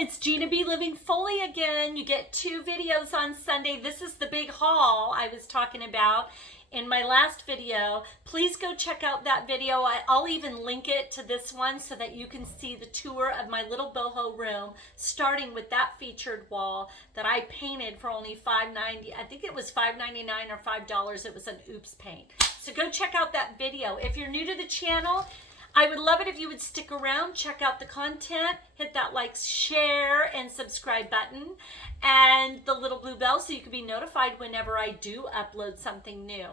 it's Gina B Living Fully again. You get 2 videos on Sunday. This is the big haul I was talking about in my last video. Please go check out that video. I'll even link it to this one so that you can see the tour of my little boho room, starting with that featured wall that I painted for only $5.90. I think it was $5.99 or $5. It was an oops paint. So go check out that video. If you're new to the channel, I would love it if you would stick around, check out the content, hit that like, share, and subscribe button, and the little blue bell so you can be notified whenever I do upload something new.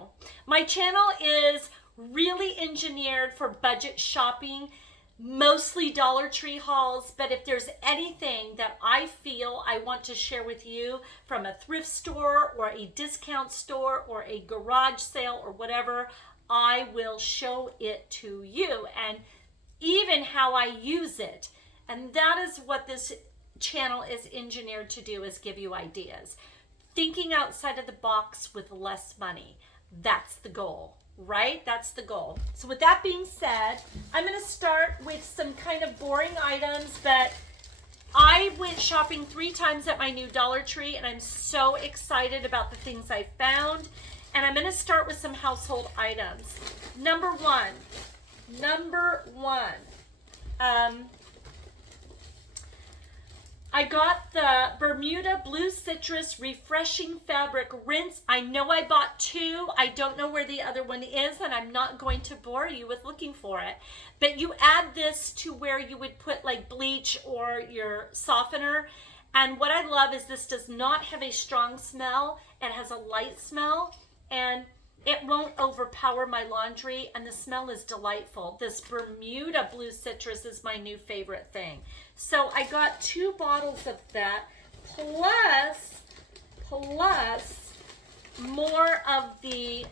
My channel is really engineered for budget shopping, mostly Dollar Tree hauls, but if there's anything that I feel I want to share with you from a thrift store or a discount store or a garage sale or whatever, I will show it to you, and even how I use it. And that is what this channel is engineered to do, is give you ideas. Thinking outside of the box with less money. That's the goal, right? That's the goal. So with that being said, I'm going to start with some kind of boring items, but I went shopping 3 times at my new Dollar Tree, and I'm so excited about the things I found. And I'm going to start with some household items. Number one, I got the Bermuda Blue Citrus Refreshing Fabric Rinse. I know I bought 2. I don't know where the other one is, and I'm not going to bore you with looking for it. But you add this to where you would put like bleach or your softener. And what I love is this does not have a strong smell. It has a light smell, and it won't overpower my laundry, and the smell is delightful. This Bermuda Blue Citrus is my new favorite thing. So I got 2 bottles of that, plus more of the,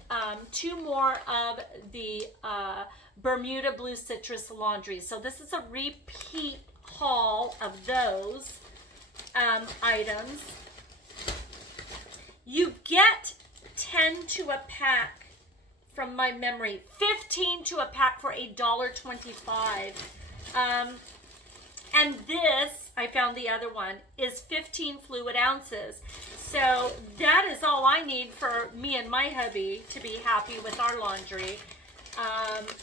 2 more of the Bermuda Blue Citrus laundry. So this is a repeat haul of those items. You get 10 to a pack from my memory, 15 to a pack for $1.25. And this, I found the other one, is 15 fluid ounces. So that is all I need for me and my hubby to be happy with our laundry.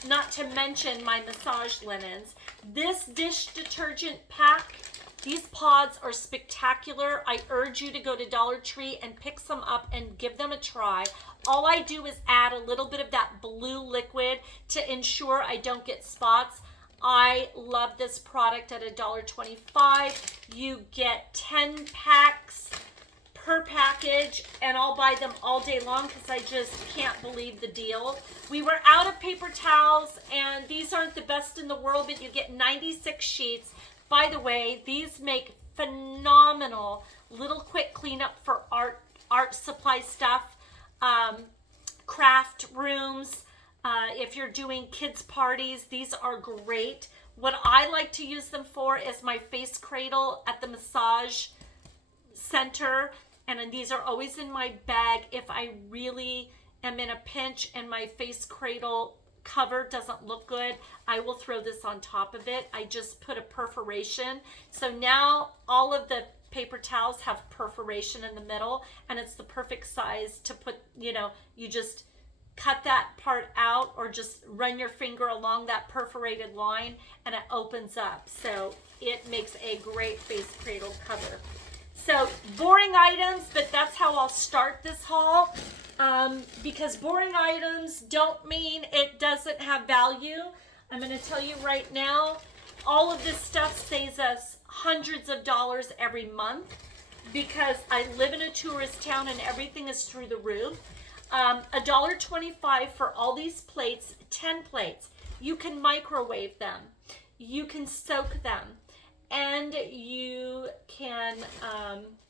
Not to mention my massage linens. This dish detergent pack, these pods are spectacular. I urge you to go to Dollar Tree and pick some up and give them a try. All I do is add a little bit of that blue liquid to ensure I don't get spots. I love this product at $1.25. You get 10 packs per package, and I'll buy them all day long because I just can't believe the deal. We were out of paper towels, and these aren't the best in the world, but you get 96 sheets. By the way, these make phenomenal little quick cleanup for art supply stuff, craft rooms. If you're doing kids parties, these are great. What I like to use them for is my face cradle at the massage center. And these are always in my bag if I really am in a pinch and my face cradle cover doesn't look good. I will throw this on top of it. I just put a perforation. So now all of the paper towels have perforation in the middle, and it's the perfect size to put, you just cut that part out or just run your finger along that perforated line and it opens up. So it makes a great face cradle cover. So boring items, but that's how I'll start this haul. Because boring items don't mean it doesn't have value. I'm going to tell you right now, all of this stuff saves us hundreds of dollars every month because I live in a tourist town and everything is through the roof. $1.25 for all these plates, 10 plates. You can microwave them. You can soak them. And you can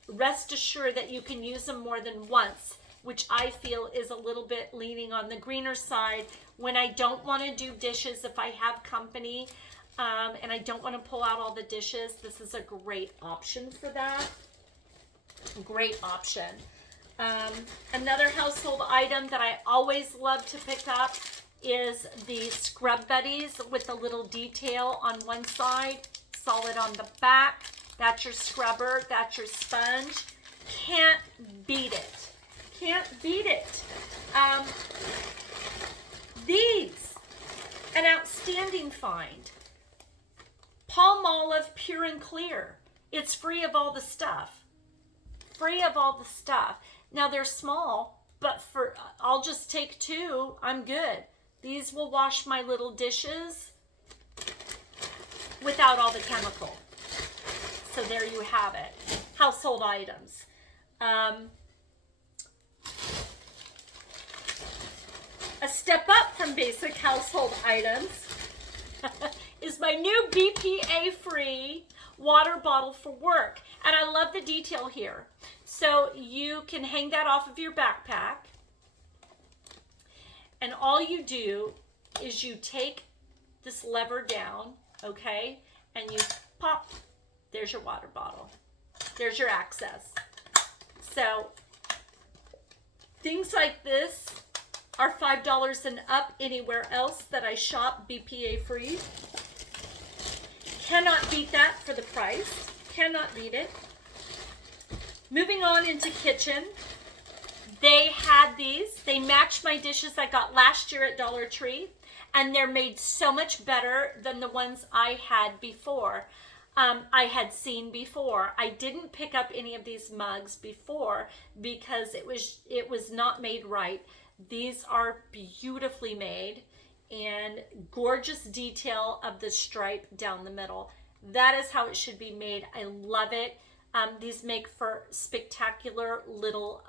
rest assured that you can use them more than once, which I feel is a little bit leaning on the greener side when I don't want to do dishes if I have company and I don't want to pull out all the dishes. This is a great option for that. Great option. Another household item that I always love to pick up is the Scrub Buddies with a little detail on one side, solid on the back. That's your scrubber. That's your sponge. Can't beat it. Can't beat it. These, an outstanding find. Palmolive Pure and Clear. It's free of all the stuff. Free of all the stuff. Now they're small, but I'll just take 2. I'm good. These will wash my little dishes without all the chemical. So there you have it. Household items. A step up from basic household items is my new BPA-free water bottle for work. And I love the detail here. So you can hang that off of your backpack. And all you do is you take this lever down, okay? And you pop. There's your water bottle. There's your access. So things like this are $5 and up anywhere else that I shop BPA free. Cannot beat that for the price. Cannot beat it. Moving on into kitchen. They had these. They matched my dishes I got last year at Dollar Tree. And they're made so much better than the ones I had before. I had seen before. I didn't pick up any of these mugs before because it was not made right. These are beautifully made and gorgeous detail of the stripe down the middle. That is how it should be made. I love it. These make for spectacular little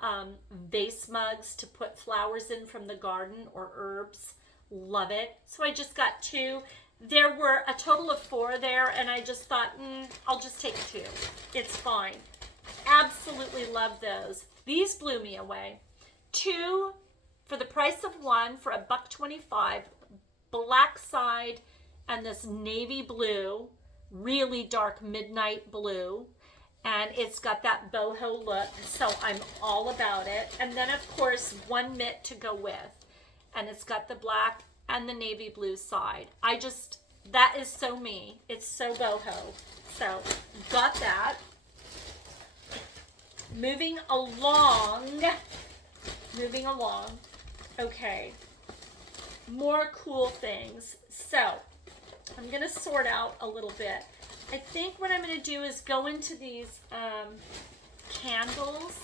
vase mugs to put flowers in from the garden or herbs. Love it. So I just got 2. There were a total of 4 there, and I just thought, I'll just take 2. It's fine. Absolutely love those. These blew me away. 2 for the price of 1 for $1.25. Black side and this navy blue, really dark midnight blue. And it's got that boho look, so I'm all about it. And then, of course, 1 mitt to go with. And it's got the black and the navy blue side. That is so me. It's so boho. So, got that. Moving along. Okay. More cool things. So, I'm going to sort out a little bit. I think what I'm going to do is go into these candles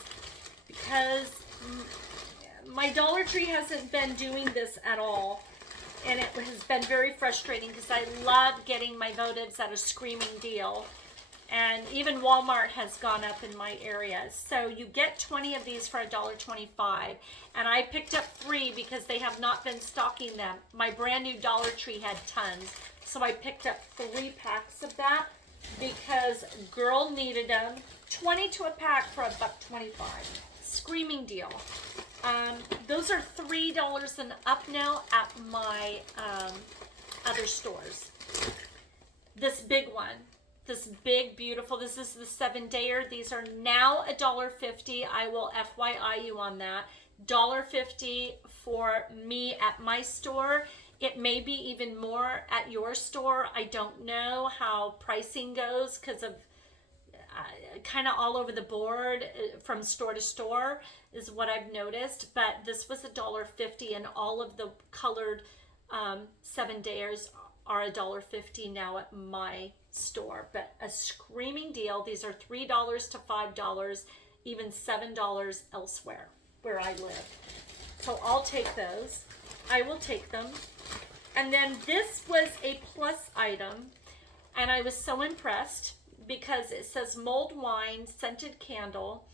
because my Dollar Tree hasn't been doing this at all. And it has been very frustrating because I love getting my votives at a screaming deal. And even Walmart has gone up in my area. So you get 20 of these for $1.25. And I picked up 3 because they have not been stocking them. My brand new Dollar Tree had tons. So I picked up 3 packs of that because girl needed them. 20 to a pack for $1.25. Screaming deal. Those are $3 and up now at my other stores. This big one. This big, beautiful, this is the 7-dayer. These are now $1.50. I will FYI you on that. $1.50 for me at my store. It may be even more at your store. I don't know how pricing goes because of kind of all over the board from store to store is what I've noticed. But this was $1.50 and all of the colored 7-dayers are $1.50 now at my store. But a screaming deal. These are $3 to $5, even $7 elsewhere where I live. So I'll take those. I will take them. And then this was a plus item, and I was so impressed because it says mulled wine scented candle.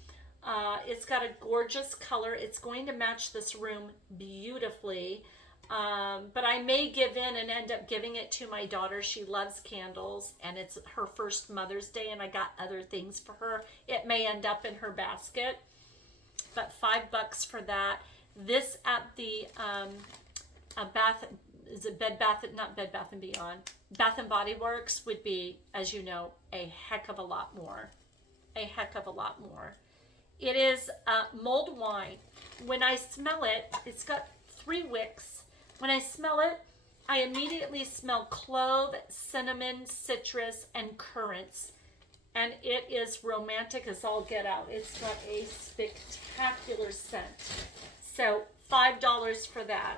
It's got a gorgeous color. It's going to match this room beautifully. But I may give in and end up giving it to my daughter. She loves candles, and it's her first Mother's Day, and I got other things for her. It may end up in her basket, but $5 for that. This at the not Bed Bath and Beyond, Bath and Body Works would be, as you know, a heck of a lot more. It is mulled wine. When I smell it, it's got 3 wicks. When I smell it, I immediately smell clove, cinnamon, citrus, and currants. and it is romantic as all get out. It's got a spectacular scent. So $5 for that.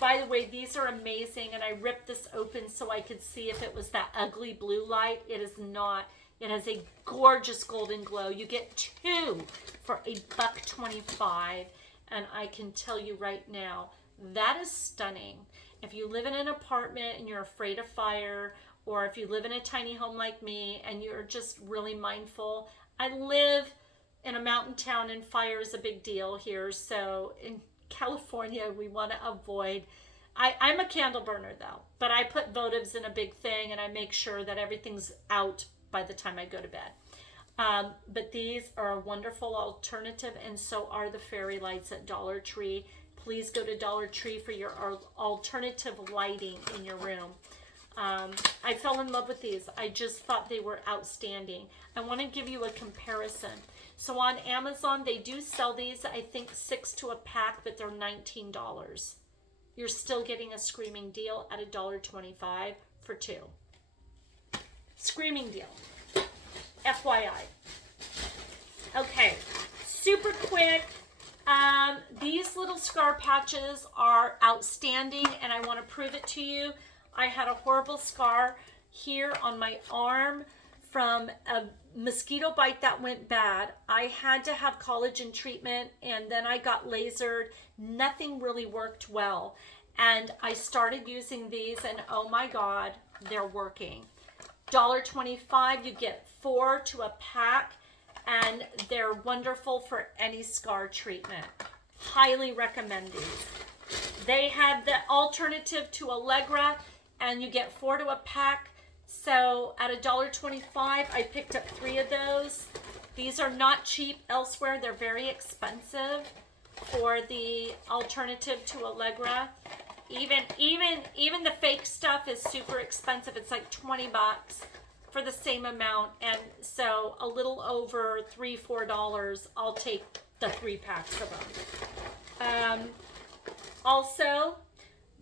By the way, these are amazing, and I ripped this open so I could see if it was that ugly blue light. It is not. It has a gorgeous golden glow. You get 2 for $1.25, and I can tell you right now, that is stunning. If you live in an apartment and you're afraid of fire, or if you live in a tiny home like me and you're just really mindful. I live in a mountain town and fire is a big deal here. So in California, we want to avoid. I'm a candle burner though, but I put votives in a big thing and I make sure that everything's out by the time I go to bed. But these are a wonderful alternative, and so are the fairy lights at Dollar Tree. Please go to Dollar Tree for your alternative lighting in your room. I fell in love with these. I just thought they were outstanding. I want to give you a comparison. So on Amazon, they do sell these, I think 6 to a pack, but they're $19. You're still getting a screaming deal at $1.25 for 2. Screaming deal. FYI. Okay, super quick. These little scar patches are outstanding, and I want to prove it to you. I had a horrible scar here on my arm from a mosquito bite that went bad. I had to have collagen treatment, and then I got lasered. Nothing really worked well. And I started using these, and oh my God, they're working. $1.25, you get 4 to a pack, and they're wonderful for any scar treatment. Highly recommend these. They have the alternative to Allegra, and you get 4 to a pack. So at $1.25, I picked up 3 of those. These are not cheap elsewhere. They're very expensive for the alternative to Allegra. Even the fake stuff is super expensive. It's like $20 for the same amount, and so a little over $3-4. I'll take the 3 packs of them. Also,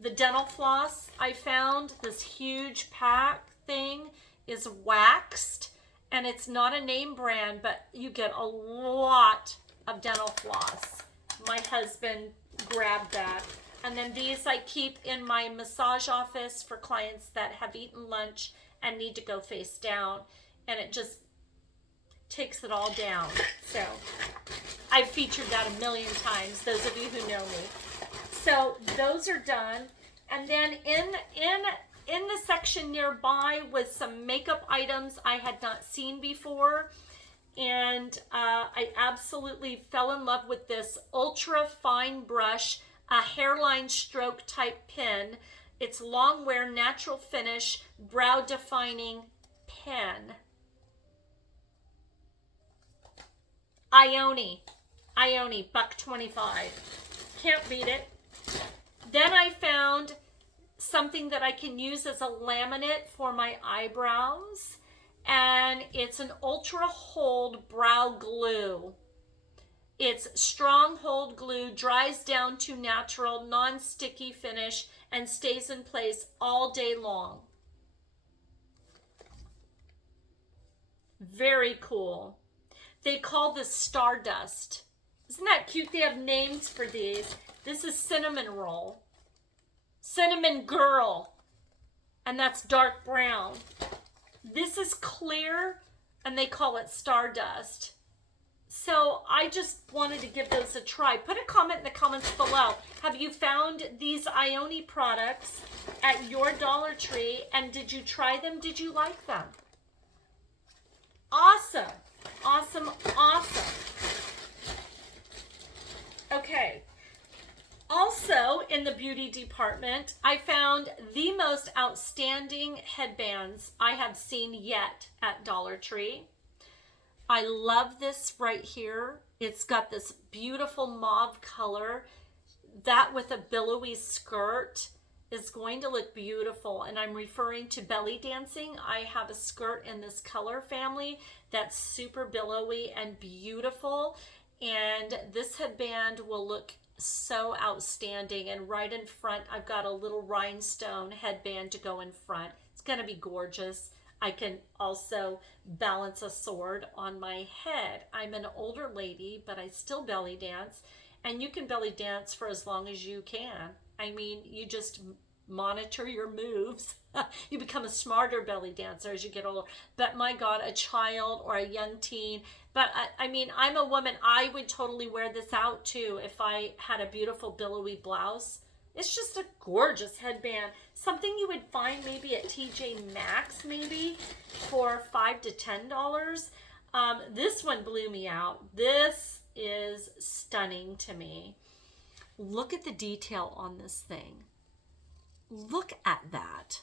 the dental floss I found, this huge pack thing is waxed, and it's not a name brand, but you get a lot of dental floss. My husband grabbed that. And then these I keep in my massage office for clients that have eaten lunch and need to go face down, and it just takes it all down. So I've featured that a million times, those of you who know me. So those are done. And then in the section nearby was some makeup items I had not seen before. And I absolutely fell in love with this ultra fine brush, a hairline stroke type pen. It's long wear, natural finish, brow defining pen. Ione, $1.25. Can't beat it. Then I found something that I can use as a laminate for my eyebrows, and it's an ultra hold brow glue. It's strong hold glue, dries down to natural, non-sticky finish, and stays in place all day long. Very cool. They call this Stardust. Isn't that cute? They have names for these. This is Cinnamon Roll. Cinnamon Girl. And that's dark brown. This is clear, and they call it Stardust. So I just wanted to give those a try. Put a comment in the comments below. Have you found these Ione products at your Dollar Tree, and did you try them? Did you like them? Awesome. Awesome, awesome. Okay. Also in the beauty department, I found the most outstanding headbands I have seen yet at Dollar Tree. I love this right here. It's got this beautiful mauve color. That with a billowy skirt is going to look beautiful. And I'm referring to belly dancing. I have a skirt in this color family that's super billowy and beautiful. And this headband will look so outstanding. And right in front, I've got a little rhinestone headband to go in front. It's going to be gorgeous. I can also balance a sword on my head. I'm an older lady, but I still belly dance. And you can belly dance for as long as you can. I mean, you just monitor your moves. You become a smarter belly dancer as you get older. But my God, a child or a young teen. But I mean, I'm a woman. I would totally wear this out too if I had a beautiful billowy blouse. It's just a gorgeous headband. Something you would find maybe at TJ Maxx maybe for $5 to $10. This one blew me out. This is stunning to me. Look at the detail on this thing. Look at that.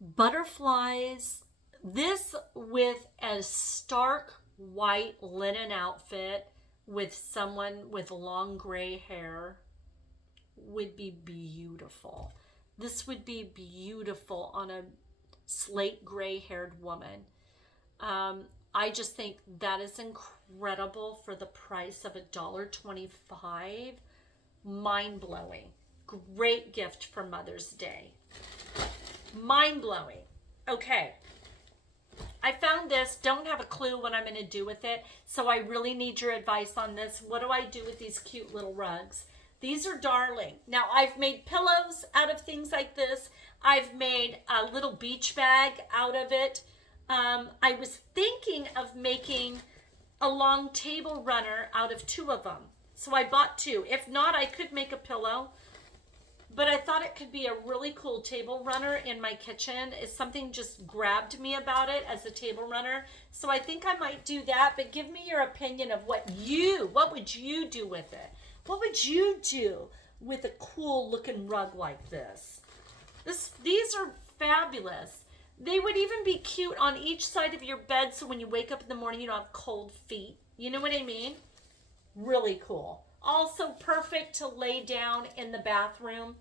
Butterflies. This with a stark white linen outfit with someone with long gray hair would be beautiful. This would be beautiful on a slate gray haired woman. I just think that is incredible for the price of $1.25. Mind blowing. Great gift for Mother's Day. Mind blowing. Okay. I found this, don't have a clue what I'm going to do with it, so I really need your advice on this. What do I do with these cute little rugs? These are darling. Now, I've made pillows out of things like this. I've made a little beach bag out of it. I was thinking of making a long table runner out of 2 of them. So I bought 2. If not, I could make a pillow. But I thought it could be a really cool table runner in my kitchen. Something just grabbed me about it as a table runner. So I think I might do that. But give me your opinion of what would you do with it? What would you do with a cool looking rug like this? These are fabulous. They would even be cute on each side of your bed so when you wake up in the morning you don't have cold feet. You know what I mean? Really cool. Also perfect to lay down in the bathroom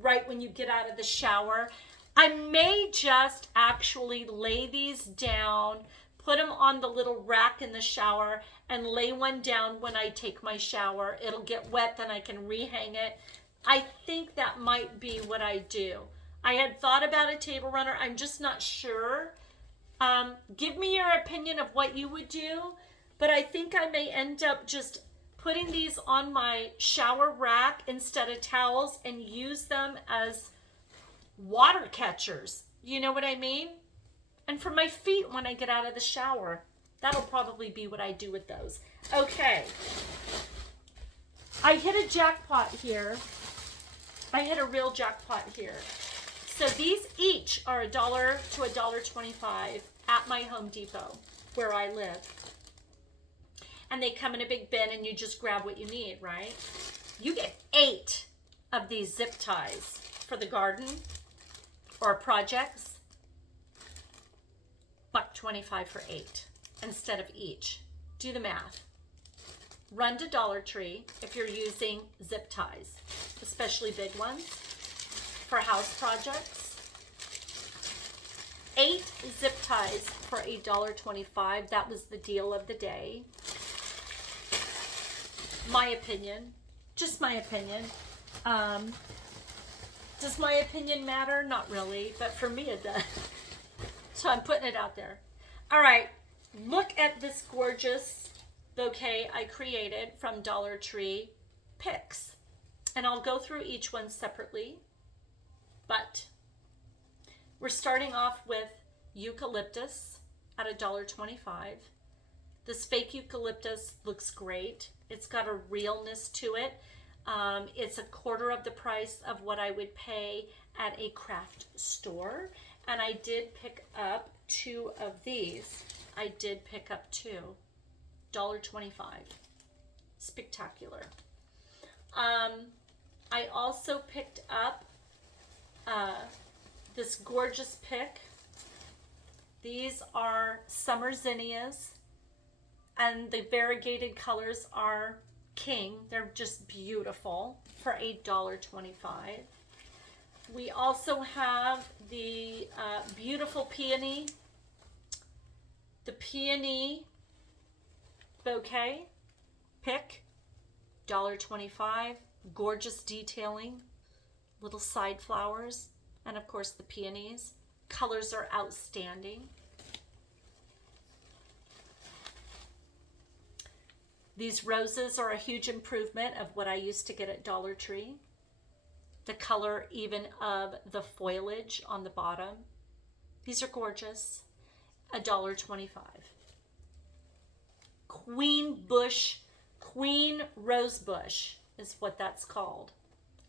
right when you get out of the shower. I may just actually lay these down, put them on the little rack in the shower, and lay one down when I take my shower. It'll get wet, then I can rehang it. I think that might be what I do. I had thought about a table runner. I'm just not sure. Give me your opinion of what you would do, but I think I may end up just putting these on my shower rack instead of towels and use them as water catchers. You know what I mean? And for my feet when I get out of the shower. That'll probably be what I do with those. Okay. I hit a jackpot here. I hit a real jackpot here. So these each are $1 to $1.25 at my Home Depot where I live. And they come in a big bin and you just grab what you need, right? You get 8 of these zip ties for the garden or projects. $1.25 for 8 instead of each. Do the math. Run to Dollar Tree if you're using zip ties, especially big ones for house projects. 8 zip ties for $1.25. That was the deal of the day. My opinion, just my opinion. Does my opinion matter? Not really, but for me it does. So I'm putting it out there. All right, look at this gorgeous bouquet I created from Dollar Tree picks. And I'll go through each one separately. But we're starting off with eucalyptus at $1.25. This fake eucalyptus looks great. It's got a realness to it. It's a quarter of the price of what I would pay at a craft store. And I did pick up 2 of these. I did pick up 2. $1.25. Spectacular. I also picked up this gorgeous pick. These are summer zinnias. And the variegated colors are king. They're just beautiful for $8.25. We also have the beautiful peony. The peony bouquet pick, $1.25. Gorgeous detailing, little side flowers, and of course the peonies. Colors are outstanding. These roses are a huge improvement of what I used to get at Dollar Tree. The color even of the foliage on the bottom. These are gorgeous. $1.25. Queen rose bush is what that's called.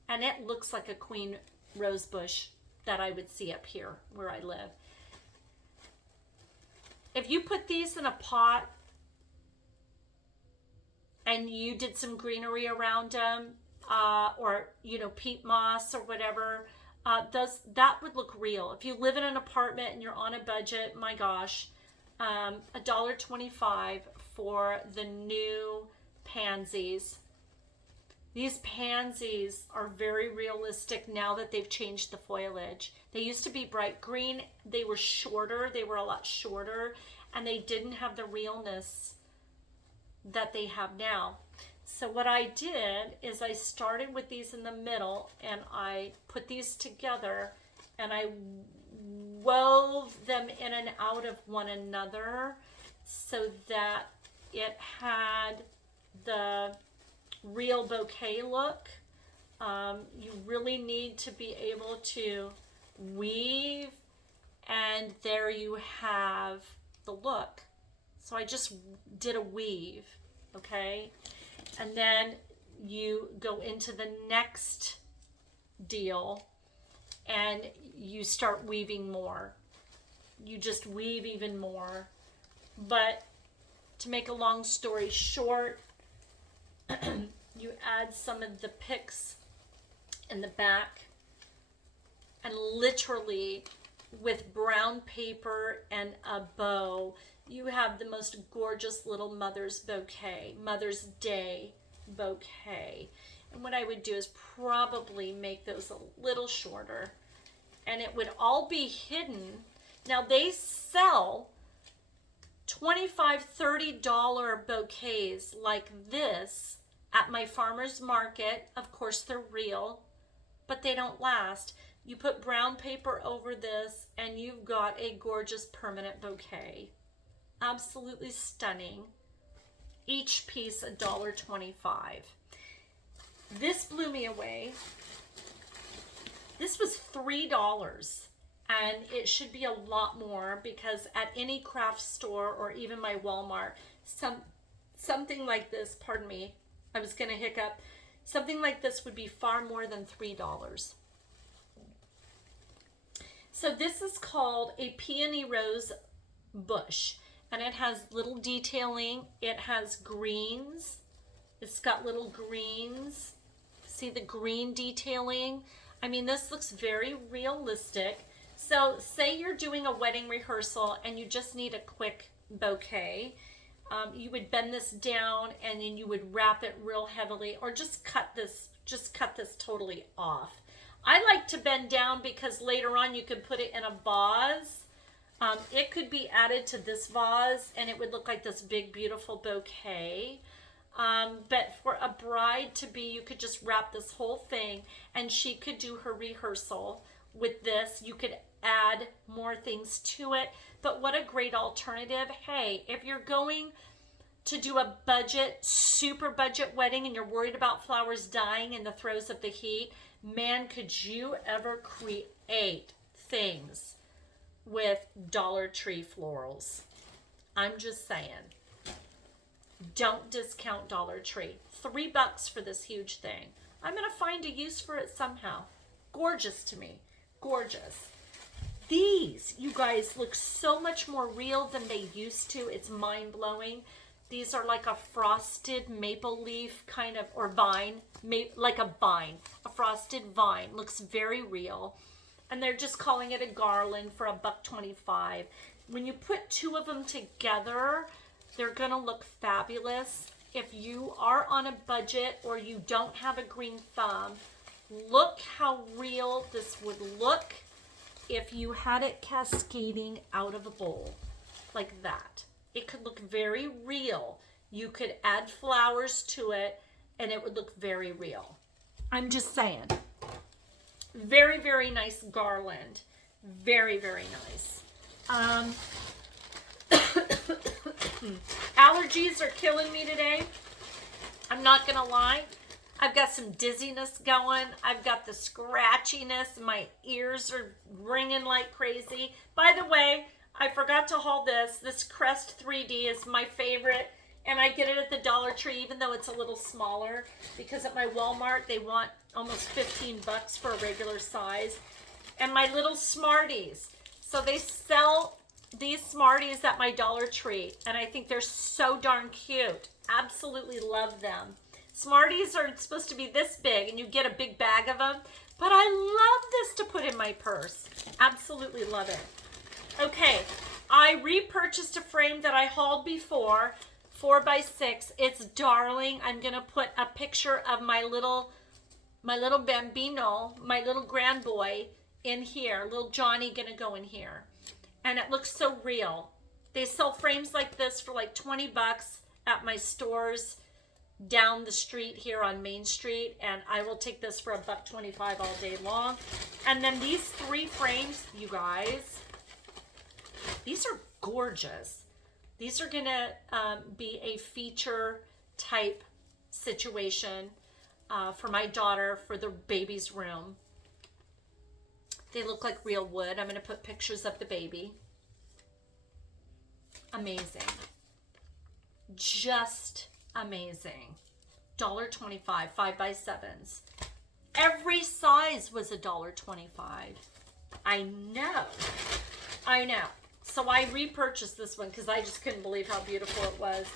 And it looks like a queen rose bush that I would see up here where I live. If you put these in a pot and you did some greenery around them, or peat moss or whatever, that would look real. If you live in an apartment and you're on a budget, my gosh, $1.25 for the new pansies. These pansies are very realistic now that they've changed the foliage. They used to be bright green. They were shorter. They were a lot shorter, and they didn't have the realness that they have now. So what I did is I started with these in the middle, and I put these together, and I wove them in and out of one another so that it had the real bouquet look. You really need to be able to weave, and there you have the look. So I just did a weave, okay? And then you go into the next deal and you start weaving more. You just weave even more. But to make a long story short, you add some of the picks in the back, and literally with brown paper and a bow, you have the most gorgeous little Mother's Day bouquet. And what I would do is probably make those a little shorter, and it would all be hidden. Now they sell $25, $30 bouquets like this at my farmer's market. Of course, they're real, but they don't last. You put brown paper over this, and you've got a gorgeous permanent bouquet. Absolutely stunning. Each piece $1.25. This blew me away. This was $3, and it should be a lot more, because at any craft store or even my Walmart, something like this, pardon me, I was gonna hiccup, something like this would be far more than $3. So this is called a peony rose bush, and it has little detailing. It has greens. It's got little greens. See the green detailing? I mean, this looks very realistic. So say you're doing a wedding rehearsal and you just need a quick bouquet. You would bend this down, and then you would wrap it real heavily, or just cut this totally off. I like to bend down because later on you could put it in a vase. It could be added to this vase, and it would look like this big, beautiful bouquet. But for a bride to be, you could just wrap this whole thing, and she could do her rehearsal with this. You could add more things to it. But what a great alternative. Hey, if you're going to do a super budget wedding and you're worried about flowers dying in the throes of the heat, man, could you ever create things with Dollar Tree florals. I'm just saying. Don't discount Dollar Tree. $3 for this huge thing. I'm going to find a use for it somehow. Gorgeous to me. Gorgeous. These, you guys, look so much more real than they used to. It's mind-blowing. These are like a frosted maple leaf kind of, or vine, like a vine. A frosted vine. Looks very real. And they're just calling it a garland for $1.25. When you put two of them together, they're going to look fabulous. If you are on a budget or you don't have a green thumb, look how real this would look if you had it cascading out of a bowl like that. It could look very real. You could add flowers to it and it would look very real. I'm just saying. Very, very nice garland. Very, very nice. Allergies are killing me today. I'm not going to lie. I've got some dizziness going. I've got the scratchiness. My ears are ringing like crazy. By the way, I forgot to haul this. This Crest 3D is my favorite. And I get it at the Dollar Tree, even though it's a little smaller. Because at my Walmart, they want almost 15 bucks for a regular size. And my little Smarties. So they sell these Smarties at my Dollar Tree. And I think they're so darn cute. Absolutely love them. Smarties are supposed to be this big, and you get a big bag of them. But I love this to put in my purse. Absolutely love it. Okay, I repurchased a frame that I hauled before, 4x6. It's darling. I'm gonna put a picture of my little bambino, my little grand boy, in here. Little Johnny gonna go in here, and it looks so real. They sell frames like this for like 20 bucks at my stores down the street here on Main Street, and I will take this for $1.25 all day long. And then these 3 frames, you guys, these are gorgeous. These are gonna be a feature type situation for my daughter for the baby's room. They look like real wood. I'm gonna put pictures of the baby. Amazing. Just amazing. $1.25, 5x7s. Every size was $1.25. I know. So I repurchased this one because I just couldn't believe how beautiful it was.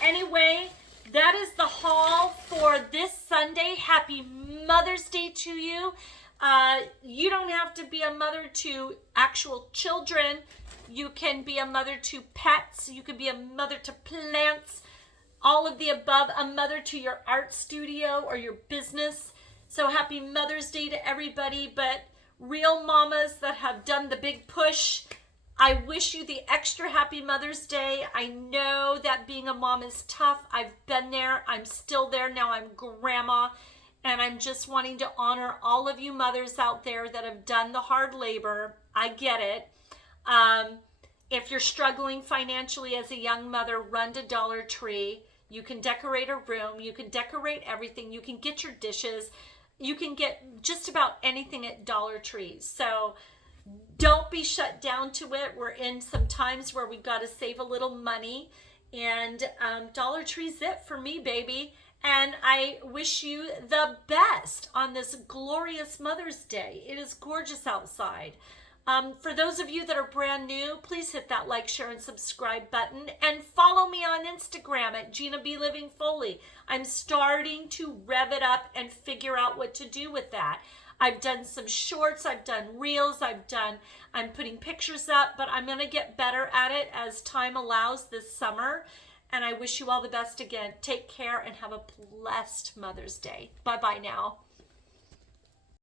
Anyway, that is the haul for this Sunday. Happy Mother's Day to you. You don't have to be a mother to actual children. You can be a mother to pets. You can be a mother to plants. All of the above, a mother to your art studio or your business. So happy Mother's Day to everybody, but real mamas that have done the big push, I wish you the extra happy Mother's Day. I know that being a mom is tough. I've been there. I'm still there. Now I'm grandma, and I'm just wanting to honor all of you mothers out there that have done the hard labor. I get it. If you're struggling financially as a young mother, run to Dollar Tree. You can decorate a room. You can decorate everything. You can get your dishes. You can get just about anything at Dollar Tree. So don't be shut down to it. We're in some times where we've got to save a little money. And Dollar Tree's it for me, baby. And I wish you the best on this glorious Mother's Day. It is gorgeous outside. For those of you that are brand new, please hit that like, share, and subscribe button. And follow me on Instagram at Gina B. Living Foley. I'm starting to rev it up and figure out what to do with that. I've done some shorts, I've done reels, I'm putting pictures up, but I'm going to get better at it as time allows this summer. And I wish you all the best again. Take care and have a blessed Mother's Day. Bye-bye now.